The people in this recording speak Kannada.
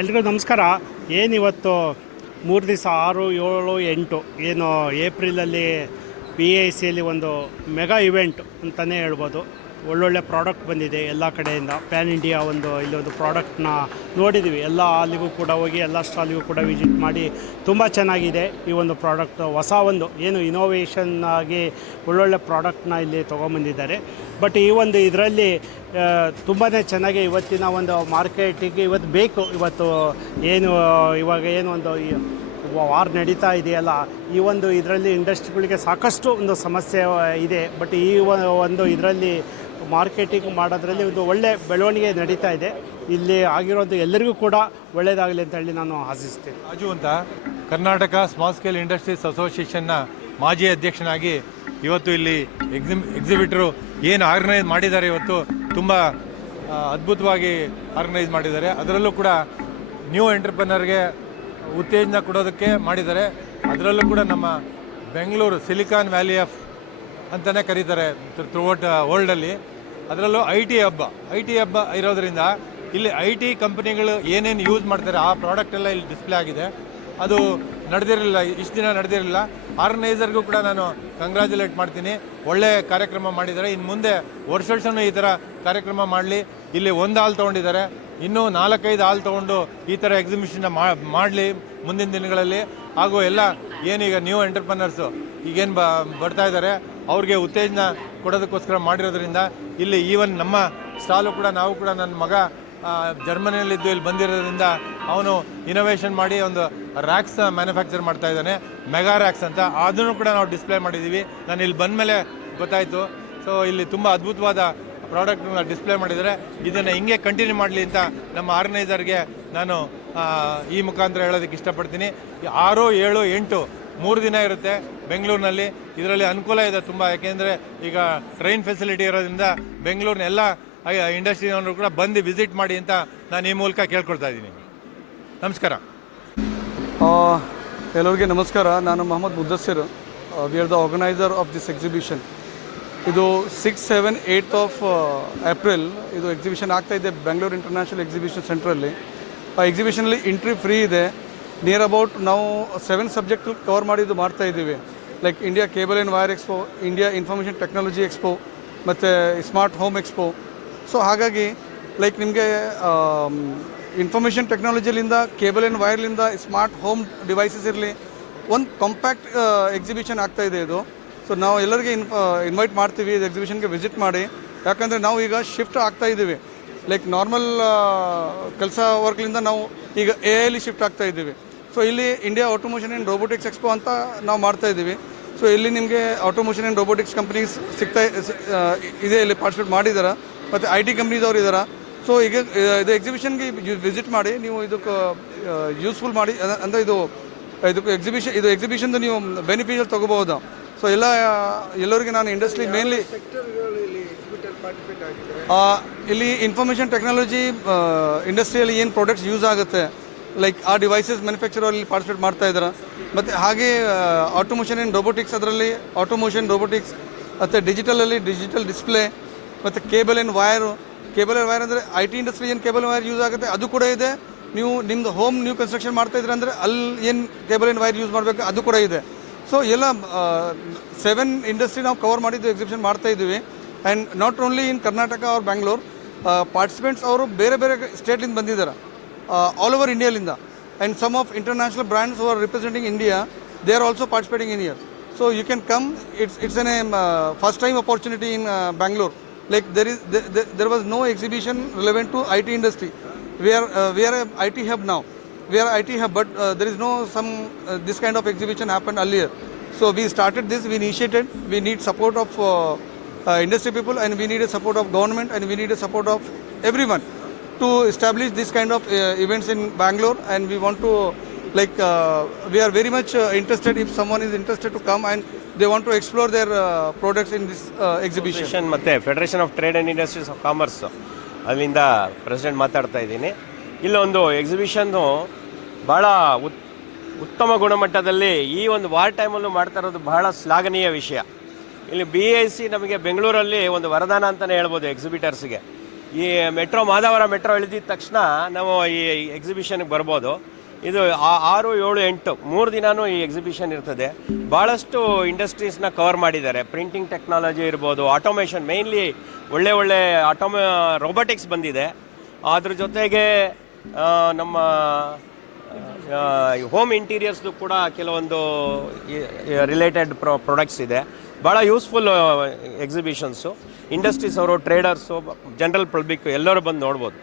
ಎಲ್ರಿಗೂ ನಮಸ್ಕಾರ. ಏನಿವತ್ತು 3 ದಿವಸ 6, 7, 8 ಏನು ಏಪ್ರಿಲಲ್ಲಿ PICಯಲ್ಲಿ ಒಂದು ಮೆಗಾ ಇವೆಂಟ್ ಅಂತಲೇ ಹೇಳ್ಬೋದು. ಒಳ್ಳೊಳ್ಳೆ ಪ್ರಾಡಕ್ಟ್ ಬಂದಿದೆ ಎಲ್ಲ ಕಡೆಯಿಂದ. ಪ್ಯಾನ್ ಇಂಡಿಯಾ ಇಲ್ಲಿ ಒಂದು ಪ್ರಾಡಕ್ಟ್ನ ನೋಡಿದ್ದೀವಿ. ಎಲ್ಲ ಅಲ್ಲಿಗೂ ಕೂಡ ಹೋಗಿ ಎಲ್ಲ ಸ್ಟಾಲಿಗೂ ಕೂಡ ವಿಸಿಟ್ ಮಾಡಿ ತುಂಬ ಚೆನ್ನಾಗಿದೆ ಈ ಒಂದು ಪ್ರಾಡಕ್ಟ್. ಹೊಸ ಒಂದು ಏನು ಇನೋವೇಷನ್ ಆಗಿ ಒಳ್ಳೊಳ್ಳೆ ಪ್ರಾಡಕ್ಟ್ನ ಇಲ್ಲಿ ತೊಗೊಂಬಂದಿದ್ದಾರೆ. ಬಟ್ ಈ ಒಂದು ಇದರಲ್ಲಿ ತುಂಬಾ ಚೆನ್ನಾಗಿ ಇವತ್ತಿನ ಒಂದು ಮಾರ್ಕೆಟಿಗೆ ಇವತ್ತು ಬೇಕು. ಇವತ್ತು ಇವಾಗ ಒಂದು ವಾರ್ ನಡೀತಾ ಇದೆಯಲ್ಲ, ಈ ಒಂದು ಇದರಲ್ಲಿ ಇಂಡಸ್ಟ್ರಿಗಳಿಗೆ ಸಾಕಷ್ಟು ಒಂದು ಸಮಸ್ಯೆ ಇದೆ. ಬಟ್ ಈ ಒಂದು ಇದರಲ್ಲಿ ಮಾರ್ಕೆಟಿಂಗ್ ಮಾಡೋದ್ರಲ್ಲಿ ಒಂದು ಒಳ್ಳೆ ಬೆಳವಣಿಗೆ ನಡೀತಾ ಇದೆ. ಇಲ್ಲಿ ಆಗಿರೋದು ಎಲ್ಲರಿಗೂ ಕೂಡ ಒಳ್ಳೆಯದಾಗಲಿ ಅಂತ ಹೇಳಿ ನಾನು ಆಶಿಸ್ತೇನೆ. ರಾಜು ಅಂತ ಕರ್ನಾಟಕ ಸ್ಮಾಲ್ ಸ್ಕೇಲ್ ಇಂಡಸ್ಟ್ರೀಸ್ ಅಸೋಸಿಯೇಷನ್ನ ಮಾಜಿ ಅಧ್ಯಕ್ಷನಾಗಿ ಇವತ್ತು ಇಲ್ಲಿ ಎಕ್ಸಿಬಿಟ್ರು ಏನು ಆರ್ಗನೈಸ್ ಮಾಡಿದ್ದಾರೆ, ಇವತ್ತು ತುಂಬ ಅದ್ಭುತವಾಗಿ ಆರ್ಗನೈಸ್ ಮಾಡಿದ್ದಾರೆ. ಅದರಲ್ಲೂ ಕೂಡ ನ್ಯೂ ಎಂಟರ್ಪ್ರನರ್ಗೆ ಉತ್ತೇಜನ ಕೊಡೋದಕ್ಕೆ ಮಾಡಿದ್ದಾರೆ. ಅದರಲ್ಲೂ ಕೂಡ ನಮ್ಮ ಬೆಂಗಳೂರು ಸಿಲಿಕಾನ್ ವ್ಯಾಲಿ ಆಫ್ ಅಂತಲೇ ಕರೀತಾರೆ ಥ್ರೂಔಟ್ ವರ್ಲ್ಡಲ್ಲಿ. ಅದರಲ್ಲೂ ಐ ಟಿ ಹಬ್ಬ ಇರೋದರಿಂದ ಇಲ್ಲಿ IT ಕಂಪನಿಗಳು ಏನೇನು ಯೂಸ್ ಮಾಡ್ತಾರೆ ಆ ಪ್ರಾಡಕ್ಟ್ ಎಲ್ಲ ಇಲ್ಲಿ ಡಿಸ್ಪ್ಲೇ ಆಗಿದೆ. ಅದು ನಡೆದಿರಲಿಲ್ಲ, ಇಷ್ಟು ದಿನ ನಡೆದಿರಲಿಲ್ಲ. ಆರ್ಗನೈಸರ್ಗೂ ಕೂಡ ನಾನು ಕಂಗ್ರ್ಯಾಚುಲೇಟ್ ಮಾಡ್ತೀನಿ. ಒಳ್ಳೆಯ ಕಾರ್ಯಕ್ರಮ ಮಾಡಿದ್ದಾರೆ. ಇನ್ನು ಮುಂದೆ ವರ್ಷನೂ ಈ ಥರ ಕಾರ್ಯಕ್ರಮ ಮಾಡಲಿ. ಇಲ್ಲಿ ಒಂದು ಹಾಲ್ ತೊಗೊಂಡಿದ್ದಾರೆ, ಇನ್ನೂ 4-5 ಹಾಲ್ ತೊಗೊಂಡು ಈ ಥರ ಎಕ್ಸಿಬಿಷನ್ನ ಮಾಡಲಿ ಮುಂದಿನ ದಿನಗಳಲ್ಲಿ. ಹಾಗೂ ಎಲ್ಲ ಏನೀಗ ನ್ಯೂ ಎಂಟರ್ಪ್ರನರ್ಸು ಈಗೇನು ಬರ್ತಾ ಇದ್ದಾರೆ ಅವ್ರಿಗೆ ಉತ್ತೇಜನ ಕೊಡೋದಕ್ಕೋಸ್ಕರ ಮಾಡಿರೋದ್ರಿಂದ ಇಲ್ಲಿ ಈವನ್ ನಮ್ಮ ಸ್ಟಾಲು ಕೂಡ ನಾವು ಕೂಡ ನನ್ನ ಮಗ ಜರ್ಮನಿಯಲ್ಲಿದ್ದು ಇಲ್ಲಿ ಬಂದಿರೋದ್ರಿಂದ ಅವನು ಇನೋವೇಷನ್ ಮಾಡಿ ಒಂದು ರ್ಯಾಕ್ಸ್ ಮ್ಯಾನುಫ್ಯಾಕ್ಚರ್ ಮಾಡ್ತಾ ಇದ್ದಾನೆ, ಮೆಗಾ ರ್ಯಾಕ್ಸ್ ಅಂತ. ಅದನ್ನು ಕೂಡ ನಾವು ಡಿಸ್ಪ್ಲೇ ಮಾಡಿದ್ದೀವಿ. ನಾನು ಇಲ್ಲಿ ಬಂದ ಮೇಲೆ ಗೊತ್ತಾಯಿತು. ಸೊ ಇಲ್ಲಿ ತುಂಬ ಅದ್ಭುತವಾದ ಪ್ರಾಡಕ್ಟ್ನ ಡಿಸ್ಪ್ಲೇ ಮಾಡಿದ್ದಾರೆ. ಇದನ್ನು ಹಿಂಗೆ ಕಂಟಿನ್ಯೂ ಮಾಡಲಿ ಅಂತ ನಮ್ಮ ಆರ್ಗನೈಸರ್ಗೆ ನಾನು ಈ ಮುಖಾಂತರ ಹೇಳೋದಕ್ಕೆ ಇಷ್ಟಪಡ್ತೀನಿ. 6, 7, 8 3 ದಿನ ಇರುತ್ತೆ ಬೆಂಗಳೂರಿನಲ್ಲಿ. ಇದರಲ್ಲಿ ಅನುಕೂಲ ಇದೆ ತುಂಬ. ಯಾಕೆಂದರೆ ಈಗ ಟ್ರೈನ್ ಫೆಸಿಲಿಟಿ ಇರೋದ್ರಿಂದ ಬೆಂಗಳೂರಿನ ಎಲ್ಲ ಇಂಡಸ್ಟ್ರಿಯವರು ಕೂಡ ಬಂದು ವಿಸಿಟ್ ಮಾಡಿ ಅಂತ ನಾನು ಈ ಮೂಲಕ ಕೇಳ್ಕೊಳ್ತಾ ಇದ್ದೀನಿ. ನಮಸ್ಕಾರ. ಎಲ್ಲರಿಗೆ ನಮಸ್ಕಾರ. ನಾನು Mohammed Muddassir. We are the organiser of this exhibition. ಇದು 6, 7, 8 ಆಫ್ ಏಪ್ರಿಲ್ ಇದು ಎಕ್ಸಿಬಿಷನ್ ಆಗ್ತಾ ಇದೆ ಬೆಂಗಳೂರು ಇಂಟರ್ನ್ಯಾಷನಲ್ ಎಕ್ಸಿಬಿಷನ್ ಸೆಂಟ್ರಲ್ಲಿ. ಆ ಎಕ್ಸಿಬಿಷನಲ್ಲಿ ಎಂಟ್ರಿ ಫ್ರೀ ಇದೆ. ನಿಯರ್ ಅಬೌಟ್ ನಾವು 7 ಸಬ್ಜೆಕ್ಟ್ ಕವರ್ ಮಾಡಿದ್ದು ಮಾಡ್ತಾ ಇದ್ದೀವಿ. Like India cable and wire expo, India information technology expo ಮತ್ತು ಸ್ಮಾರ್ಟ್ ಹೋಮ್ ಎಕ್ಸ್ಪೋ. ಸೊ ಹಾಗಾಗಿ ಲೈಕ್ ನಿಮಗೆ ಇನ್ಫಾರ್ಮೇಷನ್ ಟೆಕ್ನಾಲಜಿಲಿಂದ, ಕೇಬಲ್ ಆ್ಯಂಡ್ ವೈರ್ಲಿಂದ ಸ್ಮಾರ್ಟ್ ಹೋಮ್ ಡಿವೈಸಸ್ ಇರಲಿ, ಒಂದು ಕಾಂಪ್ಯಾಕ್ಟ್ ಎಕ್ಸಿಬಿಷನ್ ಆಗ್ತಾಯಿದೆ ಇದು. ಸೊ ನಾವು ಎಲ್ಲರಿಗೆ ಇನ್ವೈಟ್ ಮಾಡ್ತೀವಿ ಇದು ಎಕ್ಸಿಬಿಷನ್ಗೆ ವಿಸಿಟ್ ಮಾಡಿ. ಯಾಕಂದರೆ ನಾವು ಈಗ ಶಿಫ್ಟ್ ಆಗ್ತಾ ಇದ್ದೀವಿ. ಲೈಕ್ ನಾರ್ಮಲ್ ಕೆಲಸ ವರ್ಕ್ಲಿಂದ ನಾವು ಈಗ AI ಶಿಫ್ಟ್ ಆಗ್ತಾ ಇದ್ದೀವಿ. ಸೊ ಇಲ್ಲಿ ಇಂಡಿಯಾ ಆಟೋಮೋಷನ್ ಆ್ಯಂಡ್ ರೋಬೋಟಿಕ್ಸ್ ಎಕ್ಸ್ಪೋ ಅಂತ ನಾವು ಮಾಡ್ತಾ ಇದ್ದೀವಿ. ಸೊ ಇಲ್ಲಿ ನಿಮಗೆ ಆಟೋಮೋಷನ್ ಆ್ಯಂಡ್ ರೋಬೋಟಿಕ್ಸ್ ಕಂಪ್ನೀಸ್ ಇದೆ, ಇಲ್ಲಿ ಪಾರ್ಟಿಸಿಪೇಟ್ ಮಾಡಿದ್ದಾರೆ. ಮತ್ತು IT ಕಂಪ್ನೀಸವ್ರು ಇದ್ದಾರೆ. ಸೊ ಈಗ ಇದು ಎಕ್ಸಿಬಿಷನ್ಗೆ ವಿಸಿಟ್ ಮಾಡಿ ನೀವು ಇದಕ್ಕೆ ಯೂಸ್ಫುಲ್ ಮಾಡಿ. ಅಂದರೆ ಇದು ಎಕ್ಸಿಬಿಷನ್ದು ನೀವು ಬೆನಿಫಿಷಿಯಲ್ ತೊಗೋಬಹುದು. ಸೊ ಎಲ್ಲರಿಗೆ ನಾನು ಇಂಡಸ್ಟ್ರಿ ಮೇನ್ಲಿ ಇಲ್ಲಿ ಇನ್ಫಾರ್ಮೇಷನ್ ಟೆಕ್ನಾಲಜಿ ಇಂಡಸ್ಟ್ರಿಯಲ್ಲಿ ಏನು ಪ್ರಾಡಕ್ಟ್ಸ್ ಯೂಸ್ ಆಗುತ್ತೆ ಲೈಕ್ ಆ ಡಿವೈಸಸ್ ಮ್ಯಾನುಫ್ಯಾಕ್ಚರಲ್ಲಿ ಪಾರ್ಟಿಸಿಪೇಟ್ ಮಾಡ್ತಾ ಇದ್ದಾರೆ. ಮತ್ತು ಹಾಗೆ ಆಟೋಮೋಷನ್ ಆ್ಯಂಡ್ ರೋಬೋಟಿಕ್ಸ್, ಅದರಲ್ಲಿ ಆಟೋಮೋಷನ್ ರೋಬೋಟಿಕ್ಸ್ ಮತ್ತು ಡಿಜಿಟಲ್ ಡಿಸ್ಪ್ಲೇ ಮತ್ತು ಕೇಬಲ್ ಆ್ಯಂಡ್ ವೈರ್ ಅಂದರೆ IT ಇಂಡಸ್ಟ್ರಿ ಏನು ಕೇಬಲ್ ವೈರ್ ಯೂಸ್ ಆಗುತ್ತೆ ಅದು ಕೂಡ ಇದೆ. ನೀವು ನಿಮ್ಮದು ಹೋಮ್ ನ್ಯೂ ಕನ್ಸ್ಟ್ರಕ್ಷನ್ ಮಾಡ್ತಾ ಇದ್ರೆ ಅಂದರೆ ಅಲ್ಲಿ ಏನು ಕೇಬಲ್ ಆ್ಯಂಡ್ ವೈರ್ ಯೂಸ್ ಮಾಡಬೇಕು ಅದು ಕೂಡ ಇದೆ. ಸೊ ಎಲ್ಲ 7 ಇಂಡಸ್ಟ್ರಿ ನಾವು ಕವರ್ ಮಾಡಿದ್ದು ಎಕ್ಸಿಬಿಷನ್ ಮಾಡ್ತಾ ಇದ್ದೀವಿ. And not only in Karnataka or Bangalore. Participants ಅವರು ಬೇರೆ ಸ್ಟೇಟ್ಲಿಂದ ಬಂದಿದ್ದಾರೆ, ಆಲ್ ಓವರ್ ಇಂಡಿಯಾಲಿಂದ. And some of international brands who are representing India, they are also participating in year. So you can come. It's an first time opportunity in Bangalore. Like there was no exhibition relevant to IT industry. We are a IT hub now. We are IT hub, but there is no this kind of exhibition happened earlier. So we started this. We initiated. We need support of industry people, and we need a support of government, and we need a support of everyone to establish this kind of events in Bangalore. And we want to we are very much interested if someone is interested to come and they want to explore their products in this exhibition. ಮತ್ತು federation of trade and industries of commerce ಅಲ್ಲಿಂದ ಪ್ರೆಸಿಡೆಂಟ್ ಮಾತಾಡ್ತಾ ಇದ್ದೀನಿ. ಇಲ್ಲೊಂದು ಎಕ್ಸಿಬಿಷನ್ನು ಭಾಳ ಉತ್ತಮ ಗುಣಮಟ್ಟದಲ್ಲಿ ಈ ಒಂದು ವಾರ್ ಟೈಮಲ್ಲೂ ಮಾಡ್ತಾ ಇರೋದು ಬಹಳ ಶ್ಲಾಘನೀಯ ವಿಷಯ. ಇಲ್ಲಿ BIC ನಮಗೆ ಬೆಂಗಳೂರಲ್ಲಿ ಒಂದು ವರದಾನ ಅಂತಲೇ ಹೇಳ್ಬೋದು ಎಕ್ಸಿಬಿಟರ್ಸ್ಗೆ. ಈ ಮಾಧವರ ಮೆಟ್ರೋ ಇಳಿದಿದ ತಕ್ಷಣ ನಾವು ಈ ಎಕ್ಸಿಬಿಷನ್ಗೆ ಬರ್ಬೋದು. ಇದು 6, 7, 8 3 ದಿನವೂ ಈ ಎಕ್ಸಿಬಿಷನ್ ಇರ್ತದೆ. ಭಾಳಷ್ಟು ಇಂಡಸ್ಟ್ರೀಸ್ನ ಕವರ್ ಮಾಡಿದ್ದಾರೆ. ಪ್ರಿಂಟಿಂಗ್ ಟೆಕ್ನಾಲಜಿ ಇರ್ಬೋದು, ಆಟೋಮೇಷನ್, ಮೇಯ್ನ್ಲಿ ಒಳ್ಳೆ ರೋಬೋಟಿಕ್ಸ್ ಬಂದಿದೆ. ಅದ್ರ ಜೊತೆಗೆ ನಮ್ಮ ಹೋಮ್ ಇಂಟೀರಿಯರ್ಸ್ದು ಕೂಡ ಕೆಲವೊಂದು ರಿಲೇಟೆಡ್ ಪ್ರಾಡಕ್ಟ್ಸ್ ಇದೆ. ಭಾಳ ಯೂಸ್ಫುಲ್ ಎಕ್ಸಿಬಿಷನ್ಸು. ಇಂಡಸ್ಟ್ರೀಸ್ ಅವರು, ಟ್ರೇಡರ್ಸು, ಜನರಲ್ ಪಬ್ಲಿಕ್ ಎಲ್ಲರೂ ಬಂದು ನೋಡ್ಬೋದು.